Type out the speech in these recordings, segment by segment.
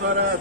Może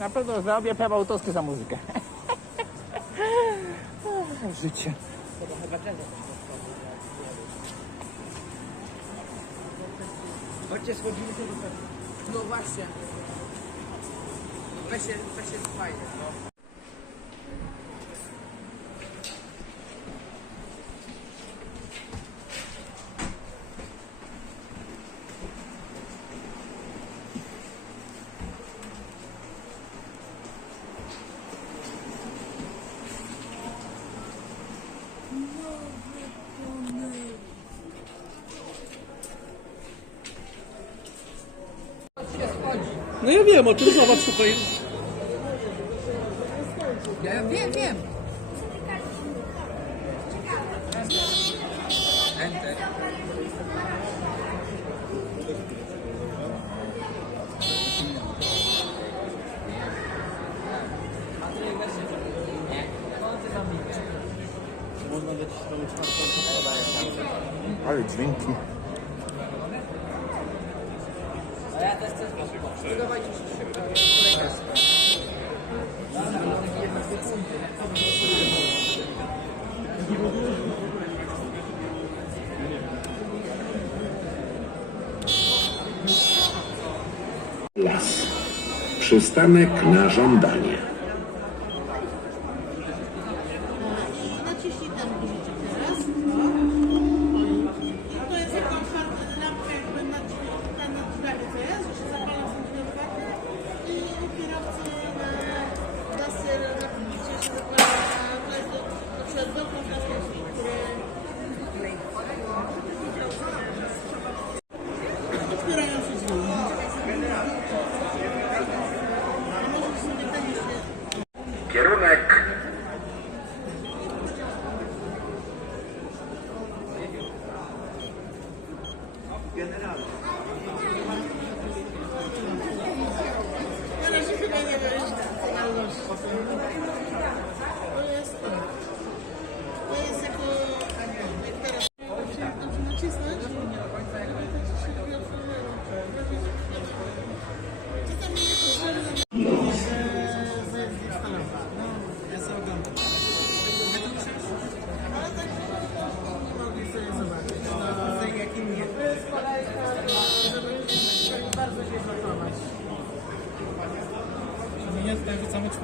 Na pewno zrobię prawo autorskie za muzykę. Życie. Chodźcie, schodzimy się do No właśnie. Weź się, weź się fajnie. No. Ja wiem o tym, zobacz tutaj. Ja wiem, wiem. Enter. Ale dźwięki. Las. Przystanek na żądanie. Jeroen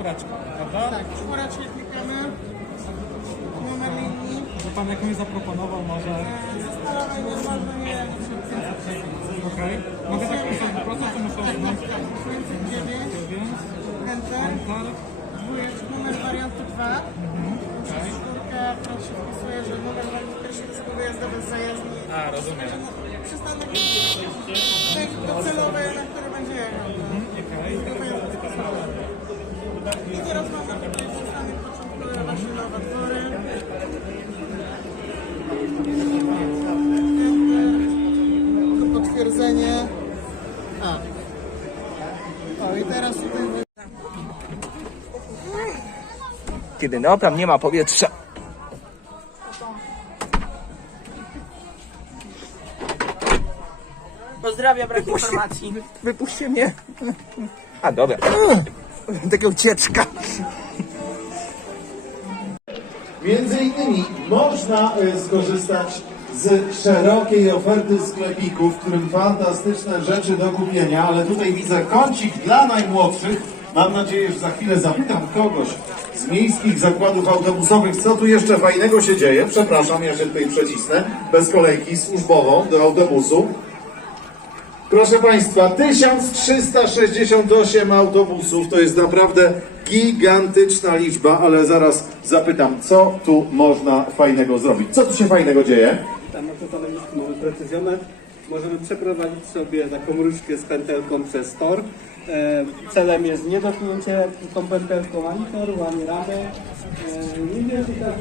czwóraczka, prawda? Tak, czwóraczkę klikamy. Numer linii. Że Pan jak mi zaproponował może... Zastanowienie można je Okej. No Mogę tak pisać po prostu, czy muszę... Tak, tak, tak. 509, enter, Enter. dwójeczka, numer wariantu 2. Przez mhm, szkórkę proszę wpisuję, że numer wariantu pierwszy jest wyjazdowy z. A, rozumiem. Przystanek docelowy, na który będzie jechał. Mhm, okej. Tylko wyjazd. I teraz mamy tutaj przystanek początkowy maszynowe tory. To potwierdzenie. A. O i teraz tutaj Kiedy no tam nie ma powietrza. Pozdrawiam, brak informacji. Wypuśćcie mnie. A dobra. Taka ucieczka. Między innymi można e, skorzystać z szerokiej oferty sklepików, w którym fantastyczne rzeczy do kupienia, ale tutaj widzę kącik dla najmłodszych. Mam nadzieję, że za chwilę zapytam kogoś z miejskich zakładów autobusowych, co tu jeszcze fajnego się dzieje. Przepraszam, ja się tutaj przecisnę, bez kolejki służbową do autobusu. Proszę Państwa, 1368 autobusów to jest naprawdę gigantyczna liczba, ale zaraz zapytam, co tu można fajnego zrobić? Co tu się fajnego dzieje? Tam autonomiczny mamy precyzjometr. Możemy przeprowadzić sobie taką różdżkę z pętelką przez tor. E, celem jest nie dotknięcie tą pętelką ani toru, ani ramy. E, nie wiem, czy tak na.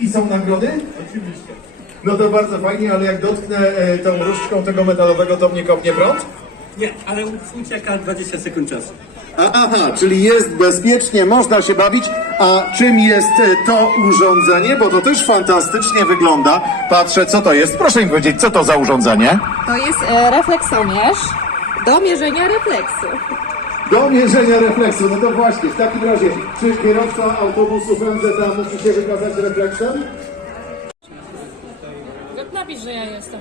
I są nagrody? Oczywiście. No to bardzo fajnie, ale jak dotknę e, tą różdżką tego metalowego, to mnie kopnie prąd? Nie, ale ucieka 20 sekund czasu. Aha, czyli jest bezpiecznie, można się bawić. A czym jest e, to urządzenie? Bo to też fantastycznie wygląda. Patrzę, co to jest. Proszę mi powiedzieć, co to za urządzenie? To jest e, refleksomierz do mierzenia refleksu. Do mierzenia refleksu. No to właśnie, w takim razie, czy kierowca autobusu MZA musi się wykazać refleksem? Napisz, że ja jestem.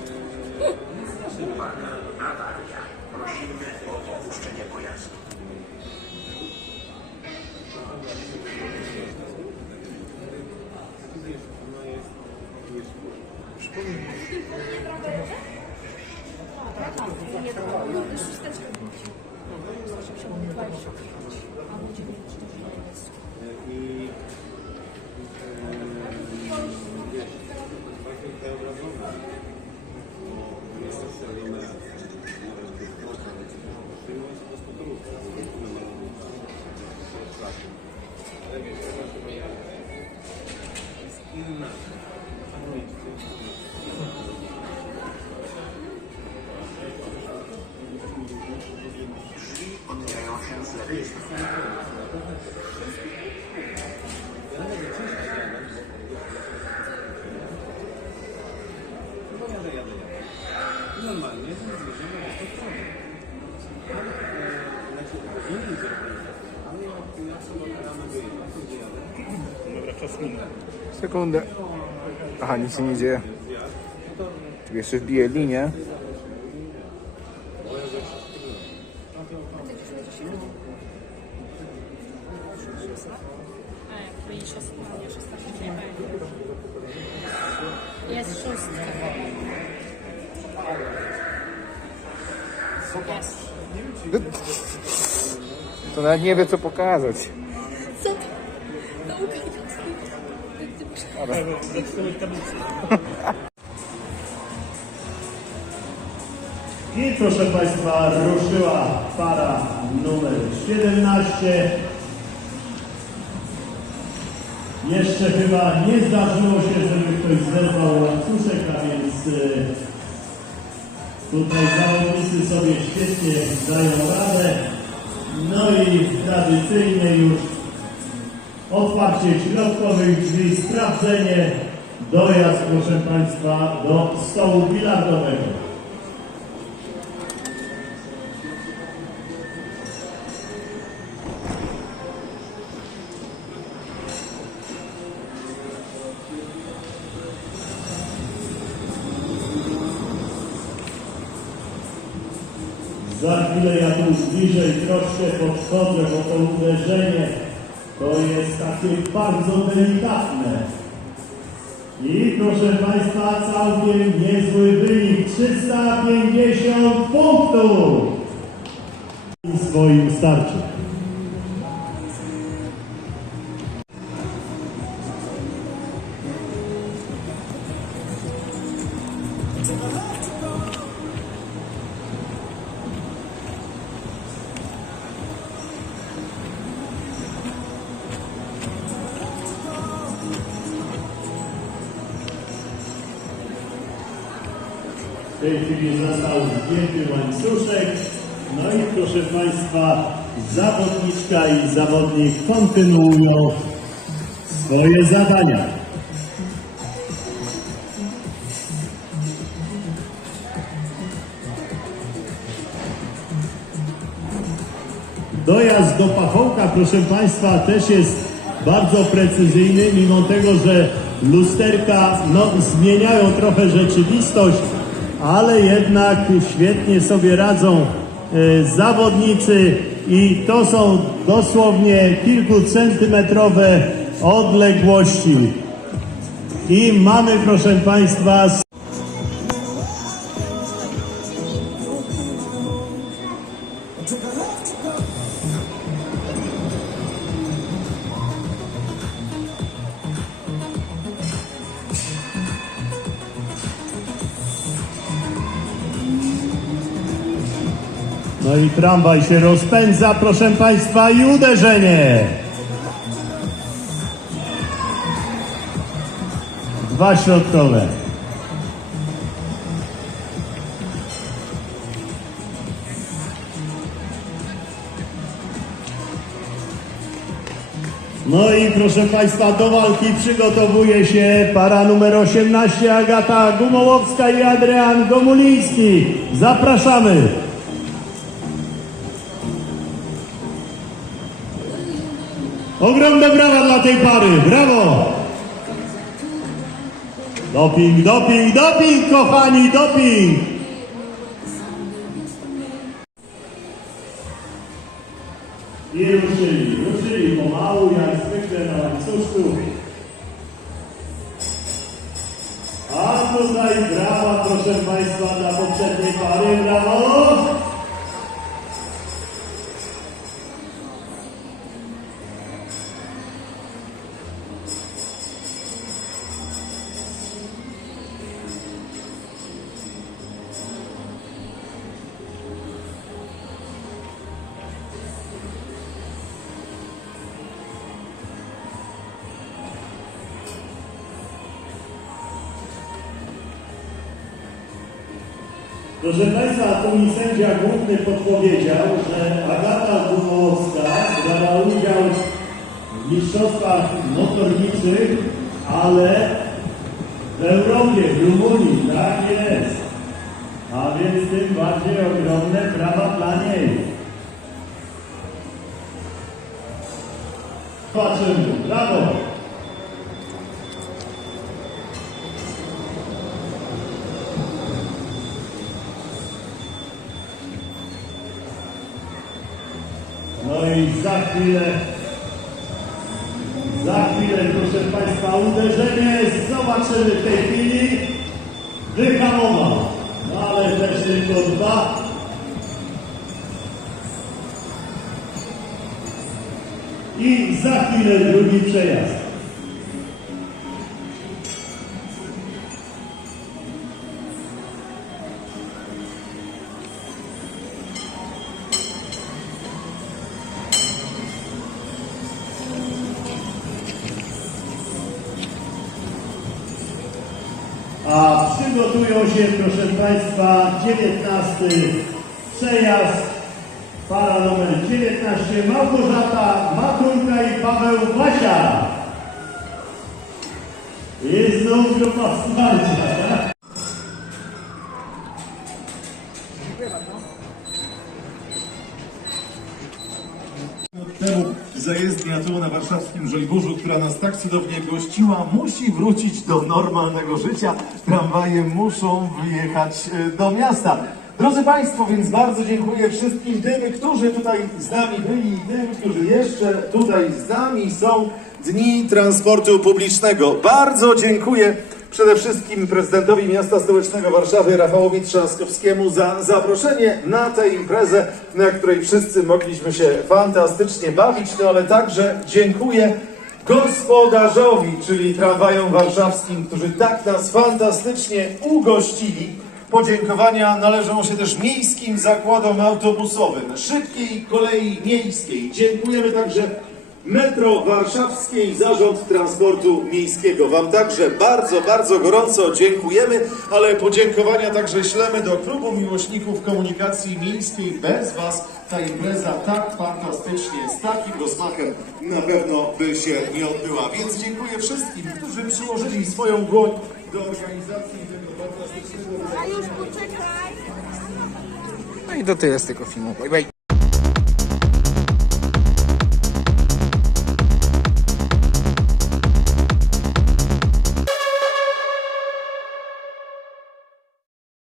Sekundę. Aha, nic się nie dzieje. Tu jeszcze wbiję linię. Jest Nawet nie wie co pokazać. Co to? Nauka I proszę Państwa, ruszyła para numer 17. Jeszcze chyba nie zdarzyło się, żeby ktoś zerwał łańcuszek, a więc y, tutaj zawodnicy sobie świetnie dają radę. No i tradycyjnie już otwarcie środkowych drzwi, sprawdzenie, dojazd proszę Państwa do stołu bilardowego. Za chwilę ja tu bliżej troszkę podchodzę, bo to uderzenie to jest takie bardzo delikatne. I proszę Państwa, całkiem niezły wynik, 350 punktów w swoim starcie. Chwili został zdjęty łańcuszek. No i proszę Państwa, zawodniczka i zawodnik kontynuują swoje zadania. Dojazd do Pachołka, proszę Państwa, też jest bardzo precyzyjny, mimo tego, że lusterka no, zmieniają trochę rzeczywistość, ale jednak świetnie sobie radzą e, zawodnicy i to są dosłownie kilkucentymetrowe odległości. I mamy, proszę Państwa, tramwaj się rozpędza, proszę Państwa, i uderzenie. Dwa środkowe. No i proszę Państwa, do walki przygotowuje się para numer 18 Agata Gumołowska i Adrian Gomuliński. Zapraszamy. Ogromne brawa dla tej pary, brawo! Doping, doping, doping, kochani, doping! I ruszyli, ruszyli pomału, jak zwykle na łańcuszku. A tutaj brawa, proszę Państwa, dla poprzedniej pary, brawo! Proszę Państwa, tu mi sędzia główny podpowiedział, że Agata Gumołowska brała udział w mistrzostwach motorniczych, ale w Europie, w Rumunii, tak jest. A więc tym bardziej ogromne prawa dla niej. Patrzymy, brawo! Chwilę, za chwilę, proszę Państwa, uderzenie, zobaczymy w tej chwili, wyhamował, no ale też tylko dwa. I za chwilę drugi przejazd. Państwa, 19 przejazd, para numer 19, Małgorzata Matulka i Paweł Basia. I znów grupa wsparcia. temu zajezdnia tu na warszawskim Żoliborzu, która nas tak cudownie gościła, musi wrócić do normalnego życia. Tramwaje muszą wyjechać e, do miasta. Drodzy Państwo, więc bardzo dziękuję wszystkim tym, którzy tutaj z nami byli i tym, którzy jeszcze tutaj z nami są. Dni Transportu Publicznego. Bardzo dziękuję przede wszystkim prezydentowi miasta stołecznego Warszawy Rafałowi Trzaskowskiemu za zaproszenie na tę imprezę, na której wszyscy mogliśmy się fantastycznie bawić, no ale także dziękuję gospodarzowi, czyli tramwajom warszawskim, którzy tak nas fantastycznie ugościli. Podziękowania należą się też miejskim zakładom autobusowym, szybkiej kolei miejskiej. Dziękujemy także Metro Warszawskiej Zarząd Transportu Miejskiego. Wam także bardzo, bardzo gorąco dziękujemy, ale podziękowania także ślemy do Klubu Miłośników Komunikacji Miejskiej. Bez Was ta impreza tak fantastycznie, z takim rozmachem na pewno by się nie odbyła. Więc dziękuję wszystkim, którzy przyłożyli swoją dłoń do organizacji tego fantastycznego A już poczekaj. No i to tyle z tego filmu. Bye bye.